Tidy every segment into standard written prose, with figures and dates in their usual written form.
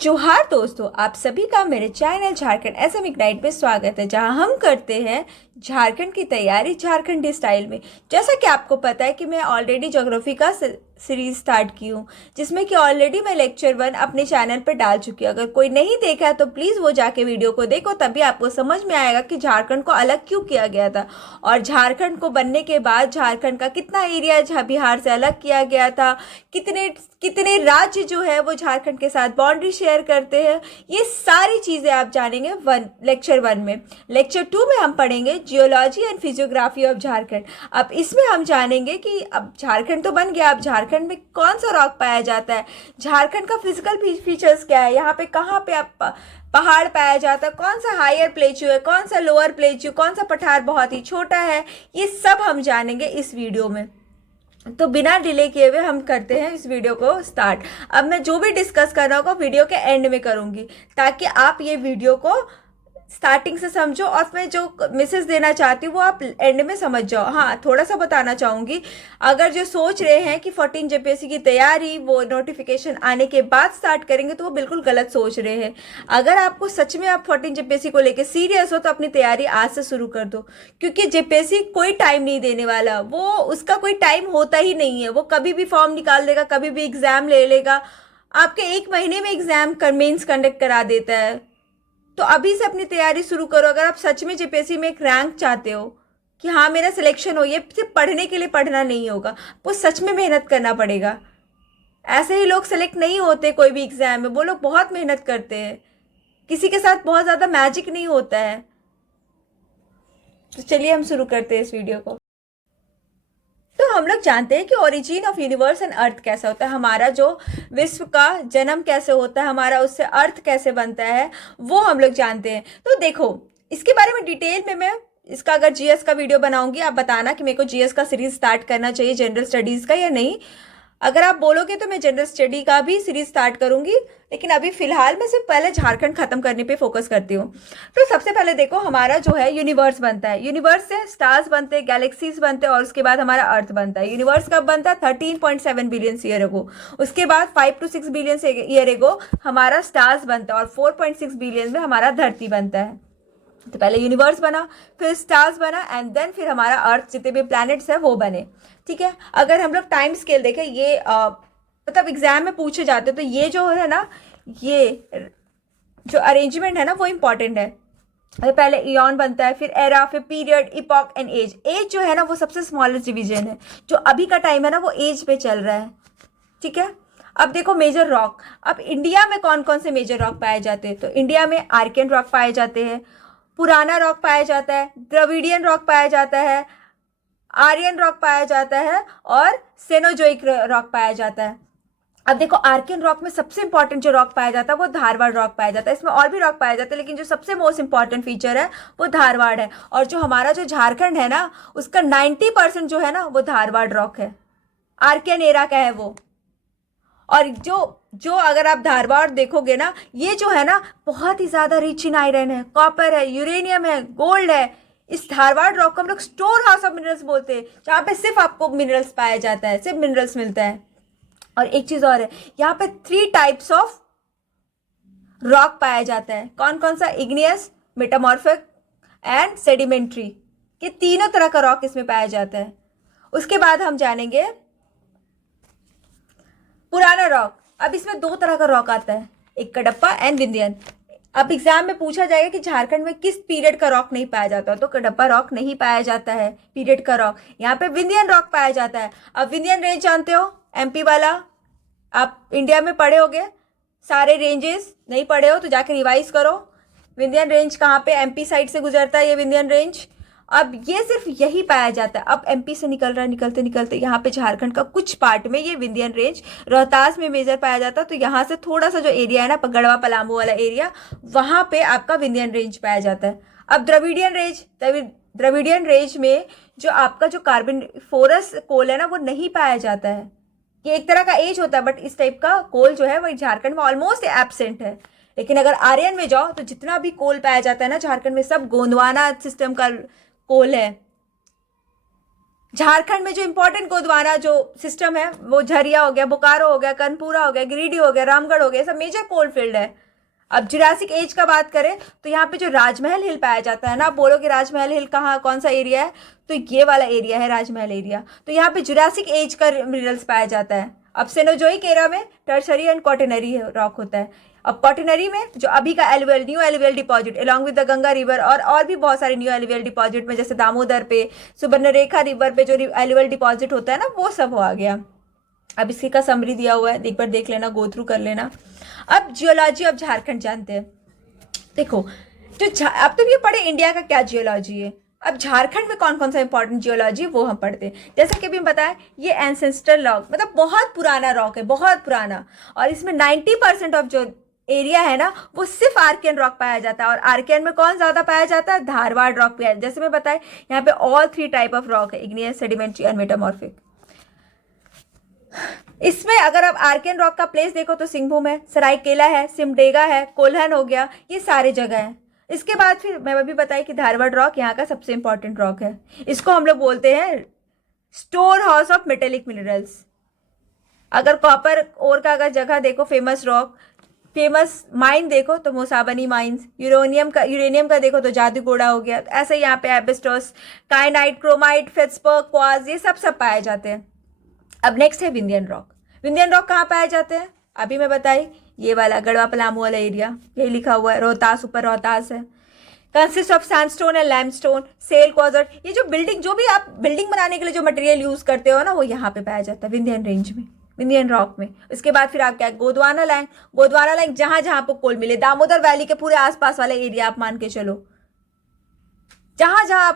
जोहार दोस्तों, आप सभी का मेरे चैनल झारखंड एसएम इग्नाइट में स्वागत है, जहां हम करते हैं झारखंड की तैयारी झारखंडी स्टाइल में। जैसा कि आपको पता है कि मैं ऑलरेडी ज्योग्राफी का सीरीज स्टार्ट की हूँ, जिसमें कि ऑलरेडी मैं लेक्चर 1 अपने चैनल पर डाल चुकी हूँ। अगर कोई नहीं देखा है तो प्लीज़ वो जाके वीडियो को देखो, तभी आपको समझ में आएगा कि झारखंड को अलग क्यों किया गया था और झारखंड को बनने के बाद झारखंड का कितना एरिया बिहार से अलग किया गया था, कितने कितने राज्य जो है वो झारखंड के साथ बाउंड्री शेयर करते हैं। ये सारी चीज़ें आप जानेंगे लेक्चर 1 में। लेक्चर 2 में हम पढ़ेंगे geology and physiography of Jharkhand. अब इसमें हम जानेंगे कि अब झारखंड तो बन गया, अब झारखंड में कौन सा रॉक पाया जाता है, झारखंड का फिजिकल फीचर्स क्या है, यहाँ पे कहाँ पे आप पहाड़ पाया जाता है, कौन सा हायर प्लेच्यू है, कौन सा लोअर प्लेच्यू, कौन सा पठार बहुत ही छोटा है, ये सब हम जानेंगे इस वीडियो में। तो बिना डिले किए हुए हम करते हैं इस वीडियो को स्टार्ट। अब मैं जो भी डिस्कस कर रहा हूँ वीडियो के एंड में करूँगी, ताकि आप ये वीडियो को स्टार्टिंग से समझो और मैं जो मैसेज देना चाहती हूँ वो आप एंड में समझ जाओ। हाँ, थोड़ा सा बताना चाहूँगी, अगर जो सोच रहे हैं कि 14 जेपीएससी की तैयारी वो नोटिफिकेशन आने के बाद स्टार्ट करेंगे, तो वो बिल्कुल गलत सोच रहे हैं। अगर आपको सच में आप 14 जेपीएससी को लेकर सीरियस हो तो अपनी तैयारी आज से शुरू कर दो, क्योंकि जेपीएससी कोई टाइम नहीं देने वाला, वो उसका कोई टाइम होता ही नहीं है। वो कभी भी फॉर्म निकाल देगा, कभी भी एग्जाम ले लेगा, आपके 1 महीने में एग्जाम मेंस कंडक्ट करा देता है। तो अभी से अपनी तैयारी शुरू करो। अगर आप सच में जेपीएससी में एक रैंक चाहते हो कि हाँ मेरा सिलेक्शन हो, ये सिर्फ पढ़ने के लिए पढ़ना नहीं होगा, वो सच में मेहनत करना पड़ेगा। ऐसे ही लोग सेलेक्ट नहीं होते कोई भी एग्जाम में, वो लोग बहुत मेहनत करते हैं, किसी के साथ बहुत ज़्यादा मैजिक नहीं होता है। तो चलिए हम शुरू करते हैं इस वीडियो को। तो हम लोग जानते हैं कि origin of universe and earth कैसा होता है, हमारा जो विश्व का जन्म कैसे होता है, हमारा उससे अर्थ कैसे बनता है, वो हम लोग जानते हैं। तो देखो, इसके बारे में डिटेल में मैं इसका अगर जीएस का वीडियो बनाऊंगी, आप बताना कि मेरे को जीएस का सीरीज स्टार्ट करना चाहिए जनरल स्टडीज़ का या नहीं। अगर आप बोलोगे तो मैं जनरल स्टडी का भी सीरीज स्टार्ट करूंगी, लेकिन अभी फिलहाल मैं सिर्फ पहले झारखंड खत्म करने पे फोकस करती हूँ। तो सबसे पहले देखो, हमारा जो है यूनिवर्स बनता है, यूनिवर्स से स्टार्स बनते हैं, गैलेक्सीज बनते हैं, और उसके बाद हमारा अर्थ बनता है। यूनिवर्स कब बनता है? 13.7 बिलियन ईयर एगो। उसके बाद 5 to 6 बिलियन ईयर एगो हमारा स्टार्स बनता है, और 4.6 बिलियन में हमारा धरती बनता है। तो पहले यूनिवर्स बना, फिर स्टार्स बना, एंड देन फिर हमारा अर्थ, जितने भी प्लैनेट्स है वो बने। ठीक है, अगर हम लोग टाइम स्केल देखें, ये मतलब एग्जाम में पूछे जाते, तो ये जो है ना, ये जो अरेंजमेंट है ना वो इम्पॉर्टेंट है। पहले इयॉन बनता है, फिर एरा, फिर period, epoch and age. Age जो है ना वो सबसे स्मॉलेस्ट डिवीजन है, जो अभी का टाइम है ना वो एज पे चल रहा है। ठीक है, अब देखो मेजर रॉक। अब इंडिया में कौन कौन से मेजर रॉक पाए जाते हैं? तो इंडिया में आर्कियन रॉक पाए जाते हैं, पुराना रॉक पाया जाता है, द्रविडियन रॉक पाया जाता है, आर्यन रॉक पाया जाता है, और सेनोजोइक रॉक पाया जाता है। अब देखो, आर्कियन रॉक में सबसे इंपॉर्टेंट जो रॉक पाया जाता है वो धारवाड़ रॉक पाया जाता है। इसमें और भी रॉक पाया जाता है, लेकिन जो सबसे मोस्ट इंपॉर्टेंट फीचर है वो धारवाड़ है। और जो हमारा जो झारखंड है ना, उसका 90% जो है ना वो धारवाड़ रॉक है, आर्कियन एरा का है वो। और जो जो अगर आप धारवाड़ देखोगे ना, ये जो है ना बहुत ही ज़्यादा रिच इन आयरन है, कॉपर है, यूरेनियम है, गोल्ड है। इस धारवाड़ रॉक को हम लोग स्टोर हाउस ऑफ मिनरल्स बोलते हैं, जहाँ पे सिर्फ आपको मिनरल्स पाया जाता है, सिर्फ मिनरल्स मिलता है। और एक चीज़ और है, यहाँ पे 3 टाइप्स ऑफ रॉक पाया जाता है। कौन कौन सा? Igneous, metamorphic and sedimentary. ये तीनों तरह का रॉक इसमें पाया जाता है। उसके बाद हम जानेंगे पुराना रॉक। अब इसमें 2 तरह का रॉक आता है, एक कडप्पा एंड विंध्यन। अब एग्जाम में पूछा जाएगा कि झारखंड में किस पीरियड का रॉक नहीं पाया जाता, तो कडप्पा रॉक नहीं पाया जाता है पीरियड का रॉक, यहाँ पे विंध्यन रॉक पाया जाता है। अब विंध्यन रेंज जानते हो, एमपी वाला, आप इंडिया में पढ़े होगे सारे रेंजेस, नहीं पढ़े हो तो जाके रिवाइज करो। विंध्यन रेंज कहाँ पे? एमपी साइड से गुजरता है ये विंध्यन रेंज। अब ये सिर्फ यही पाया जाता है। अब एमपी से निकल रहा है, निकलते निकलते यहाँ पे झारखंड का कुछ पार्ट में ये विंध्यन रेंज रोहतास में मेजर पाया जाता है। तो यहाँ से थोड़ा सा जो एरिया है ना, गढ़वा पलामू वाला एरिया, वहाँ पे आपका विंध्यन रेंज पाया जाता है। अब द्रविडियन रेंज, द्रविडियन रेंज में जो आपका जो कार्बोनिफोरस कोल है ना वो नहीं पाया जाता है। ये एक तरह का एज होता है, बट इस टाइप का कोल जो है वो झारखंड में ऑलमोस्ट एब्सेंट है। लेकिन अगर आर्यन में जाओ तो जितना भी कोल पाया जाता है ना झारखंड में, सब गोंदवाना सिस्टम का कोल है। झारखंड में जो इंपॉर्टेंट गोदवाना जो सिस्टम है वो झरिया हो गया, बोकारो हो गया, कनपुरा हो गया, गिरिडीह हो गया, रामगढ़ हो गया, सब मेजर कोल फील्ड है। अब जुरासिक एज का बात करें तो यहाँ पे जो राजमहल हिल पाया जाता है ना, आप बोलोगे राजमहल हिल कहाँ, कौन सा एरिया है, तो ये वाला एरिया है राजमहल एरिया। तो यहाँ पे जुरासिक एज का मिनरल्स पाया जाता है। अब सेनोजोइक एरा में टर्शरी एंड क्वाटरनरी रॉक होता है। अब क्वाटरनरी में जो अभी का alluvial, new alluvial deposit along with the Ganga river और भी बहुत सारे न्यू एलुवियल डिपॉजिट में, जैसे दामोदर पे, सुवर्णरेखा रिवर पे जो एलुवियल डिपॉजिट होता है ना, वो सब हो आ गया। अब इसी का समरी दिया हुआ है, एक बार देख लेना, गो थ्रू कर लेना। अब जियोलॉजी ऑफ झारखंड जानते हैं। देखो जो अब तुम ये पढ़े इंडिया का क्या जियोलॉजी है, अब झारखंड में कौन कौन सा इंपॉर्टेंट जियोलॉजी है वो हम पढ़ते हैं। जैसे कि अभी हम बताएं, ये एंसेस्ट्रल रॉक मतलब बहुत पुराना रॉक है, बहुत पुराना, और इसमें 90% ऑफ जो एरिया है ना वो सिर्फ आर्कियन रॉक पाया जाता है। और आर्कियन में कौन ज्यादा पाया जाता है, धारवाड़ रॉक पाया। जैसे मैं बताएं, यहाँ पे ऑल 3 टाइप ऑफ रॉक है, इग्नियस, सेडिमेंट्री एंड मेटामॉर्फिक। इसमें अगर आप आर्कियन रॉक का प्लेस देखो तो सिंहभूम है, सरायकेला है, सिमडेगा है, कोल्हन हो गया, ये सारे जगह है। इसके बाद फिर मैं अभी बताई कि धारवाड़ रॉक यहाँ का सबसे इंपॉर्टेंट रॉक है। इसको हम लोग बोलते हैं store house of metallic minerals. अगर कॉपर ओर का अगर जगह देखो, फेमस रॉक, फेमस माइन देखो तो मोसाबनी माइंस, यूरेनियम का देखो तो जादूगोड़ा हो गया। तो ऐसे यहाँ पे एबेस्टोस, काइनाइट, क्रोमाइट, फेल्सपर्ग, क्वार्ट्ज, ये सब पाए जाते हैं। अब नेक्स्ट है विंध्यन रॉक। विंध्यन रॉक कहाँ पाए जाते हैं, अभी मैं बताई, ये वाला गढ़वा पलामू वाला एरिया, यही लिखा हुआ है, रोहतास, ऊपर रोहतास है। Consist of sandstone and limestone, shale, quartz, ये जो बिल्डिंग, जो भी आप बिल्डिंग बनाने के लिए जो मटेरियल यूज करते हो ना, वो यहाँ पे पाया जाता है विंध्यन रेंज में, विंध्यन रॉक में। उसके बाद फिर आप क्या, गोदवाना लाइन, गोदवाना लाइन जहां जहां आपको कोल मिले, दामोदर वैली के पूरे आसपास वाले एरिया आप मान के चलो, जहां जहां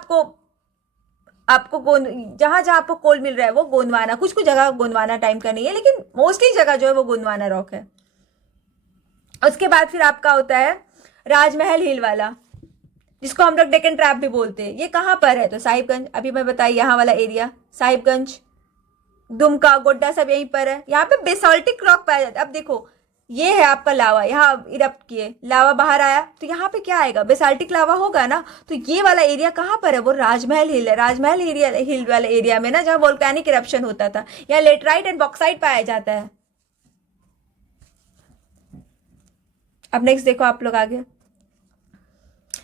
जहां जहां आपको कोल मिल रहा है वो गोंदवाना। कुछ कुछ जगह गोंदवाना टाइम का नहीं है, लेकिन मोस्टली जगह जो है वो गोंदवाना रॉक है। उसके बाद फिर आपका होता है राजमहल हिल वाला, जिसको हम लोग डेक्कन ट्रैप भी बोलते हैं। ये कहाँ पर है, तो साहिबगंज, अभी मैं बताई यहाँ वाला एरिया, साहिबगंज, दुमका, गोड्डा, सब यहीं पर है। यहाँ पे बेसाल्टिक रॉक पाया जाता है। अब देखो, ये है आपका लावा, यहाँ इरप्ट किए, लावा बाहर आया, तो यहाँ पे क्या आएगा, बेसाल्टिक लावा होगा ना। तो ये वाला एरिया कहाँ पर है, वो राजमहल हिल है। राजमहल एरिया, हिल वाले एरिया में ना, जहाँ वोल्केनिक इरप्शन होता था, यहाँ लेटराइट एंड बॉक्साइट पाया जाता है। अब नेक्स्ट देखो आप लोग आगे,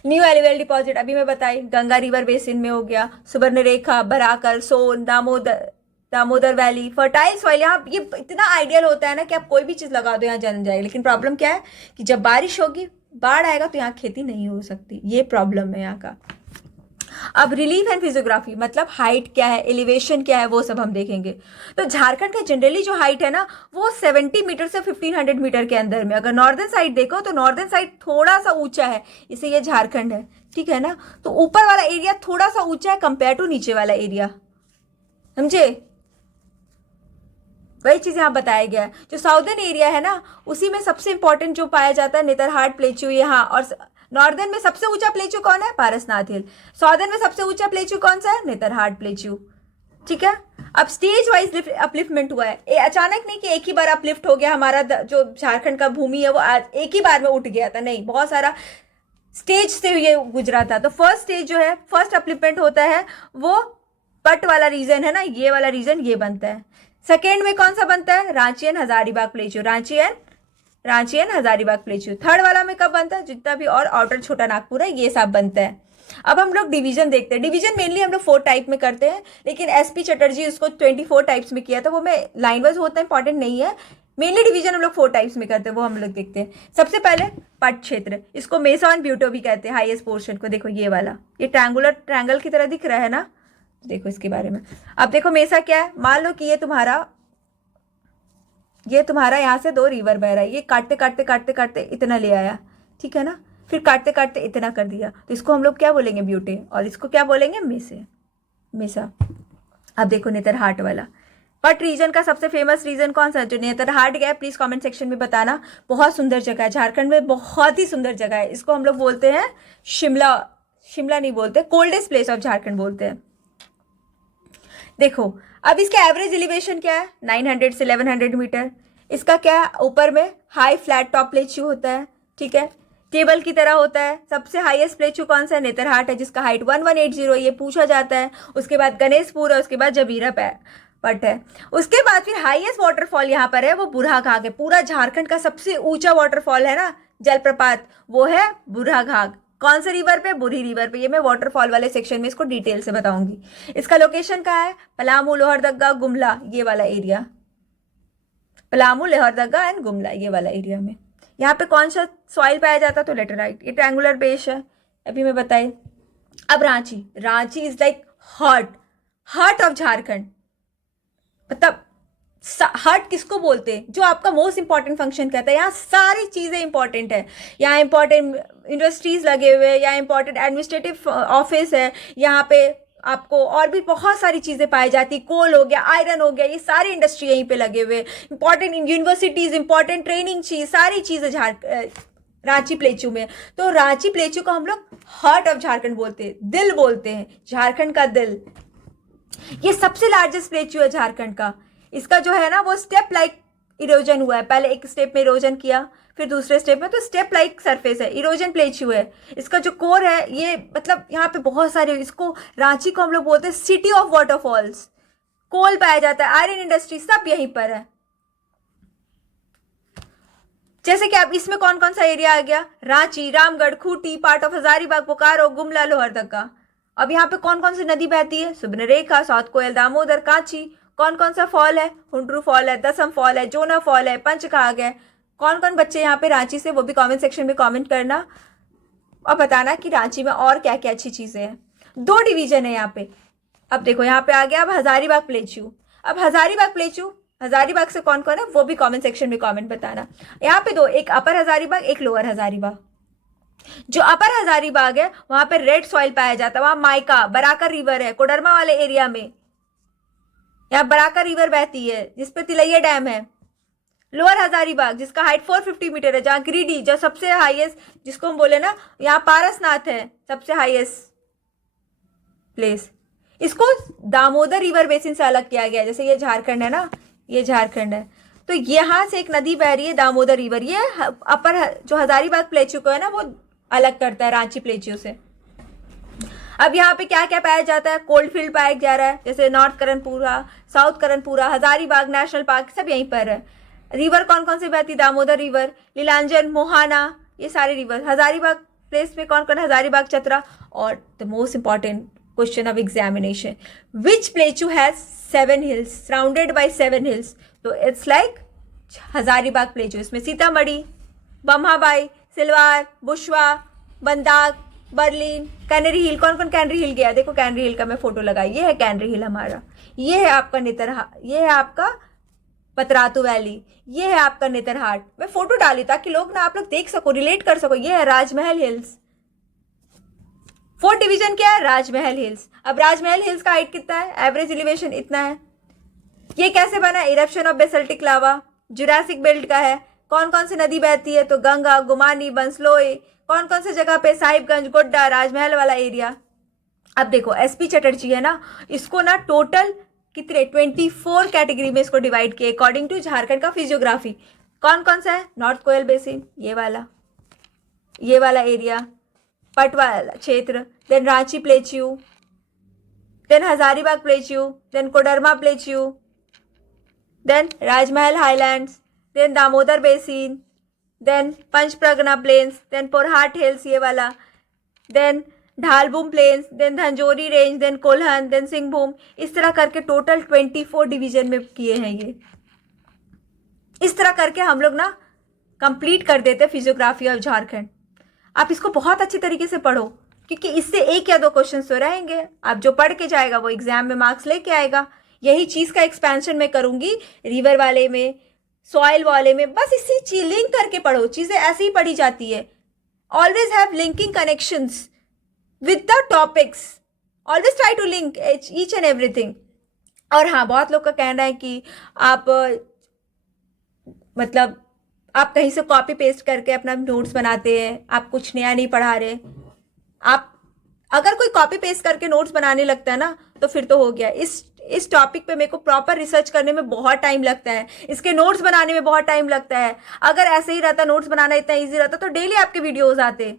न्यू एलुवियल डिपॉजिट, अभी मैं बताई, गंगा रिवर बेसिन में हो गया, सुवर्णरेखा, बराकर, सोन, दामोदर वैली, फर्टाइल सॉइल। यहाँ ये इतना आइडियल होता है ना कि आप कोई भी चीज़ लगा दो यहाँ जम जाएगी। लेकिन प्रॉब्लम क्या है कि जब बारिश होगी, बाढ़ आएगा, तो यहाँ खेती नहीं हो सकती, ये प्रॉब्लम है यहाँ का। अब रिलीफ एंड फिजियोग्राफी, मतलब हाइट क्या है, एलिवेशन क्या है, वो सब हम देखेंगे। तो झारखंड का जनरली जो हाइट है ना, वो 70 मीटर से 1500 मीटर के अंदर में। अगर नॉर्दर्न साइड देखो तो नॉर्दर्न साइड थोड़ा सा ऊंचा है, इसे ये झारखंड है, ठीक है ना। तो ऊपर वाला एरिया थोड़ा सा ऊंचा है कंपेयर टू नीचे वाला एरिया, समझे। वही चीज यहाँ बताया गया है। जो साउदर्न एरिया है ना, उसी में सबसे इंपॉर्टेंट जो पाया जाता है नेतरहाट प्लेच्यू यहाँ। और नॉर्दर्न में सबसे ऊंचा प्लेच्यू कौन है, पारसनाथ हिल। साउदर्न में सबसे ऊंचा प्लेच्यू कौन सा है, नेतरहाट प्लेच्यू, ठीक है। अब स्टेज वाइज अपलिफ्टमेंट हुआ है, अचानक नहीं कि एक ही बार अपलिफ्ट हो गया हमारा जो झारखंड का भूमि है वो आज एक ही बार में उठ गया था, नहीं, बहुत सारा स्टेज से ये गुजरा था। तो फर्स्ट स्टेज जो है, फर्स्ट अपलिफ्टमेंट होता है वो पट वाला रीजन है ना, ये वाला रीजन ये बनता है। सेकेंड में कौन सा बनता है, Ranchi and Hazaribagh plateau, Ranchi and Hazaribagh plateau. Third वाला में कब बनता है, जितना भी और आउटर छोटा नागपुर है, ये सब बनता है। अब हम लोग डिवीजन देखते हैं। डिवीजन मेनली हम लोग 4 टाइप में करते हैं, लेकिन एसपी चटर्जी उसको 24 टाइप्स में किया था, वो मैं लाइन वाइज होता इंपॉर्टेंट नहीं है। मेनली डिवीजन हम लोग 4 टाइप्स में करते हैं, वो हम लोग देखते हैं। सबसे पहले पट क्षेत्र, इसको मेसा एंड ब्यूटो भी कहते हैं, हाईएस्ट पोर्शन को। देखो ये वाला, ये ट्रायंगल की तरह दिख रहा है ना, देखो इसके बारे में। अब देखो मेसा क्या है, मान लो कि ये तुम्हारा यहाँ से 2 रिवर बह रहा है, ये काटते काटते काटते काटते इतना ले आया, ठीक है ना, फिर काटते काटते इतना कर दिया, तो इसको हम लोग क्या बोलेंगे, ब्यूटे, और इसको क्या बोलेंगे, मेसा। अब देखो नेतरहाट वाला पट रीजन का सबसे फेमस रीजन कौन सा, जो नेतरहाट गया, प्लीज कमेंट सेक्शन में बताना। बहुत सुंदर जगह है, झारखंड में बहुत ही सुंदर जगह है। इसको हम लोग बोलते हैं शिमला नहीं बोलते, कोल्डेस्ट प्लेस ऑफ झारखंड बोलते हैं। देखो अब इसका एवरेज एलिवेशन क्या है, 900 से 1100 मीटर। इसका क्या है, ऊपर में हाई फ्लैट टॉप प्लेच्यू होता है, ठीक है। टेबल की तरह होता है। सबसे हाईएस्ट प्लेचू कौन सा है? नेतरहाट है, जिसका हाइट 1180 है, ये पूछा जाता है। उसके बाद गणेशपुर है, उसके बाद जबीरा पट है। उसके बाद फिर हाईएस्ट वाटरफॉल यहाँ पर है, वो बुरहा घाघ है। पूरा झारखंड का सबसे ऊंचा वाटरफॉल है ना, जलप्रपात, वो है बुरहा घाघ। कौन से रिवर पे? बुरही रिवर पे। ये मैं वाटरफॉल वाले सेक्शन में इसको डिटेल से बताऊंगी। इसका लोकेशन कहाँ है? पलामू, लोहरदगा, गुमला, ये वाला एरिया। पलामू, लोहरदगा एंड गुमला, ये वाला एरिया में। यहाँ पे कौन सा सॉइल पाया जाता है? तो लेटेराइट। ये ट्रायंगुलर बेस है, अभी मैं बताई। अब Ranchi, Ranchi is like heart of Jharkhand. मतलब हार्ट किसको बोलते हैं? जो आपका मोस्ट इंपॉर्टेंट फंक्शन कहता है। यहाँ सारी चीजें इंपॉर्टेंट है। यहाँ इंपॉर्टेंट इंडस्ट्रीज लगे हुए हैं, यहाँ इंपॉर्टेंट एडमिनिस्ट्रेटिव ऑफिस है, यहाँ पे आपको और भी बहुत सारी चीजें पाई जाती। कोल हो गया, आयरन हो गया, ये सारी इंडस्ट्री यहीं पे लगे हुए। इंपॉर्टेंट यूनिवर्सिटीज, इंपॉर्टेंट ट्रेनिंग चीज, सारी चीजें रांची प्लेचू में। तो रांची प्लेचू को हम लोग हार्ट ऑफ झारखंड बोलते हैं, दिल बोलते हैं, झारखंड का दिल। ये सबसे लार्जेस्ट प्लेचू है झारखंड का। इसका जो है ना वो स्टेप लाइक इरोजन हुआ है। पहले एक स्टेप में इरोजन किया, फिर दूसरे स्टेप में, तो स्टेप लाइक सरफेस है, इरोजन प्लेच्यू है। इसका जो कोर है ये, मतलब यहाँ पे बहुत सारे, इसको रांची को हम लोग बोलते हैं सिटी ऑफ वाटरफॉल्स। कोल पाया जाता है, आयरन इंडस्ट्री सब यहीं पर है। जैसे कि अब इसमें कौन कौन सा एरिया आ गया? Ranchi, Ramgarh, Khunti, part of Hazaribagh, Bokaro, Gumla, Lohardaga. अब यहाँ पे कौन कौन सी नदी बहती है? सुवर्णरेखा, साउथ कोयल, दामोदर, कांची। कौन कौन सा फॉल है? हुंड्रू फॉल है, दसम फॉल है, जोना फॉल है, पंचघाघ है। कौन कौन बच्चे यहाँ पे रांची से, वो भी कमेंट सेक्शन में कमेंट करना और बताना कि रांची में और क्या क्या अच्छी चीजें हैं। 2 डिवीजन है यहाँ पे। अब देखो यहाँ पे आ गया अब हजारीबाग प्लेचू। अब हजारीबाग प्लेचू, हजारीबाग से कौन कौन है वो भी कमेंट सेक्शन में कमेंट बताना। यहाँ पे 2, एक अपर हजारीबाग, एक लोअर हजारीबाग। जो अपर हजारीबाग है वहां पे रेड सॉइल पाया जाता है। वहां माइका, बराकर रिवर है, कोडरमा वाले एरिया में। यहाँ बराकर रिवर बहती है, जिसपे तिलैया डैम है। लोअर हजारीबाग, जिसका हाइट 450 मीटर है, जहाँ गिरिडीह, जो सबसे हाईएस्ट, जिसको हम बोले ना, यहाँ पारसनाथ है सबसे हाईएस्ट प्लेस। इसको दामोदर रिवर बेसिन से अलग किया गया है। जैसे ये झारखंड है ना, ये झारखंड है, तो यहाँ से एक नदी बह रही है दामोदर रिवर। ये अपर जो हजारीबाग प्लेच्यू को है ना वो अलग करता है रांची प्लेच्यू से। अब यहाँ पे क्या क्या पाया जाता है? कोल्ड फील्ड पाया जा रहा है, जैसे north Karanpura, south Karanpura, Hazaribagh national park, सब यहीं पर है। रिवर कौन कौन सी बहती? दामोदर रिवर, लीलांजन, मोहाना, ये सारे रिवर। हजारीबाग प्लेस में कौन कौन? हजारीबाग, चतरा। और the most important question of examination, which plateau has 7 hills, surrounded by 7 hills? तो इट्स लाइक हजारीबाग प्लेचू। इसमें सीतामढ़ी, बम्हाबाई, सिलवार, बुशवा, बंदाक, बर्लिन, कैनरी हिल। कौन कौन कैनरी हिल गया? देखो कैनरी हिल का मैं फोटो लगाई, ये है कैनरी हिल हमारा, ये है आपका नेतरहाट, ये है आपका पतरातू वैली, ये है आपका नेतरहाट। मैं फोटो डाली ताकि लोग ना, आप लोग देख सको, रिलेट कर सको। ये है राजमहल हिल्स। 4th डिवीजन क्या है? राजमहल हिल्स। अब राजमहल हिल्स का हाइट कितना है? एवरेज एलिवेशन इतना है। ये कैसे बना? Eruption of basaltic lava, Jurassic belt का है। कौन कौन सी नदी बहती है? तो गंगा, गुमानी, बंसलोई। कौन कौन सी जगह पे? साहिबगंज, गोड्डा, राजमहल वाला एरिया। अब देखो एसपी चटर्जी है ना, इसको ना टोटल कितने 24 कैटेगरी में इसको डिवाइड किए अकॉर्डिंग टू झारखंड का फिजियोग्राफी। कौन कौन सा है? नॉर्थ कोयल बेसिन, ये वाला एरिया, पट वाला क्षेत्र, then Ranchi plateau, then Hazaribagh plateau, then Koderma plateau, then Rajmahal highlands, then Damodar basin, then Panchpargana plains, then Porahat hills ये वाला, then Dhalbhum plains, then Dhanjori range, then Kolhan, then Singhbhum. इस तरह करके टोटल 24 डिवीजन में किए हैं ये। इस तरह करके हम लोग ना कंप्लीट कर देते फिजियोग्राफी ऑफ झारखंड। आप इसको बहुत अच्छे तरीके से पढ़ो, क्योंकि इससे 1 या 2 क्वेश्चन तो रहेंगे। आप जो पढ़ के जाएगा वो एग्जाम में मार्क्स लेके आएगा। यही चीज का एक्सपेंशन मैं करूंगी रिवर वाले में, सॉइल वाले में। बस इसी चीज लिंक करके पढ़ो, चीजें ऐसे ही पढ़ी जाती है। Always have linking connections with the topics, always try to link each and everything. और हाँ, बहुत लोग का कहना है कि आप मतलब आप कहीं से कॉपी पेस्ट करके अपना नोट्स बनाते हैं, आप कुछ नया नहीं पढ़ा रहे। आप अगर कोई कॉपी पेस्ट करके नोट्स बनाने लगता है ना, तो फिर तो हो गया। इस टॉपिक पे मेरे को प्रॉपर रिसर्च करने में बहुत टाइम लगता है, इसके नोट्स बनाने में बहुत टाइम लगता है। अगर ऐसे ही रहता, नोट्स बनाना इतना ईजी रहता तो डेली आपके वीडियोज आते।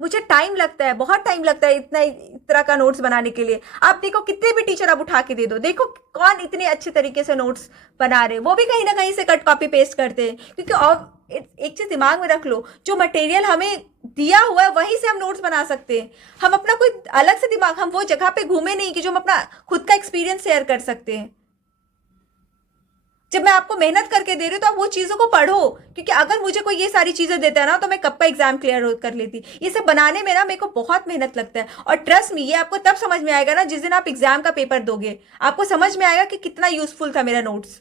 मुझे टाइम लगता है, बहुत टाइम लगता है इतना इस तरह का नोट्स बनाने के लिए। आप देखो कितने भी टीचर आप उठा के दे दो, देखो कौन इतने अच्छे तरीके से नोट्स बना रहे हैं, वो भी कहीं ना कहीं से कट कॉपी पेस्ट करते हैं। क्योंकि और एक चीज दिमाग में रख लो, जो मटेरियल हमें दिया हुआ है वहीं से हम नोट्स बना सकते हैं। हम अपना कोई अलग से दिमाग, हम वो जगह पे घूमे नहीं कि जो हम अपना खुद का एक्सपीरियंस शेयर कर सकते हैं। जब मैं आपको मेहनत करके दे रही हूँ तो आप वो चीज़ों को पढ़ो, क्योंकि अगर मुझे कोई ये सारी चीज़ें देता है ना तो मैं कब का एग्जाम क्लियर कर लेती। ये सब बनाने में ना मेरे को बहुत मेहनत लगता है। और ट्रस्ट मी, ये आपको तब समझ में आएगा ना जिस दिन आप एग्जाम का पेपर दोगे, आपको समझ में आएगा कि कितना यूजफुल था मेरा नोट्स।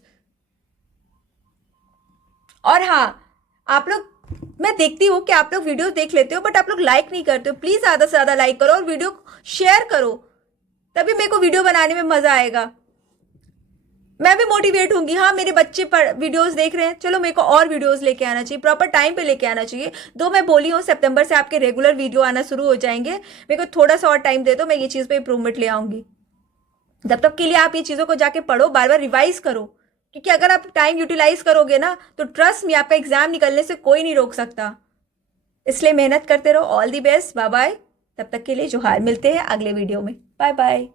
और हाँ, आप लोग, मैं देखती हूँ कि आप लोग वीडियो देख लेते हो बट आप लोग लाइक नहीं करते हो। प्लीज़ ज़्यादा से ज़्यादा लाइक करो और वीडियो शेयर करो, तभी मेरे को वीडियो बनाने में मज़ा आएगा। मैं भी मोटिवेट होंगी। हाँ, मेरे बच्चे वीडियोस देख रहे हैं, चलो मेरे को और वीडियोस लेके आना चाहिए, प्रॉपर टाइम पे लेके आना चाहिए। दो मैं बोली हूँ सितंबर से आपके रेगुलर वीडियो आना शुरू हो जाएंगे। मेरे को थोड़ा सा और टाइम दे दो, मैं ये चीज़ पे इंप्रूवमेंट ले आऊंगी। जब तक के लिए आप ये चीज़ों को जाके पढ़ो, बार बार रिवाइज करो, क्योंकि अगर आप टाइम यूटिलाइज करोगे ना तो ट्रस्ट मी, आपका एग्जाम निकलने से कोई नहीं रोक सकता। इसलिए मेहनत करते रहो। All the best, bye bye. तब तक के लिए जोहार, मिलते हैं अगले वीडियो में। Bye bye.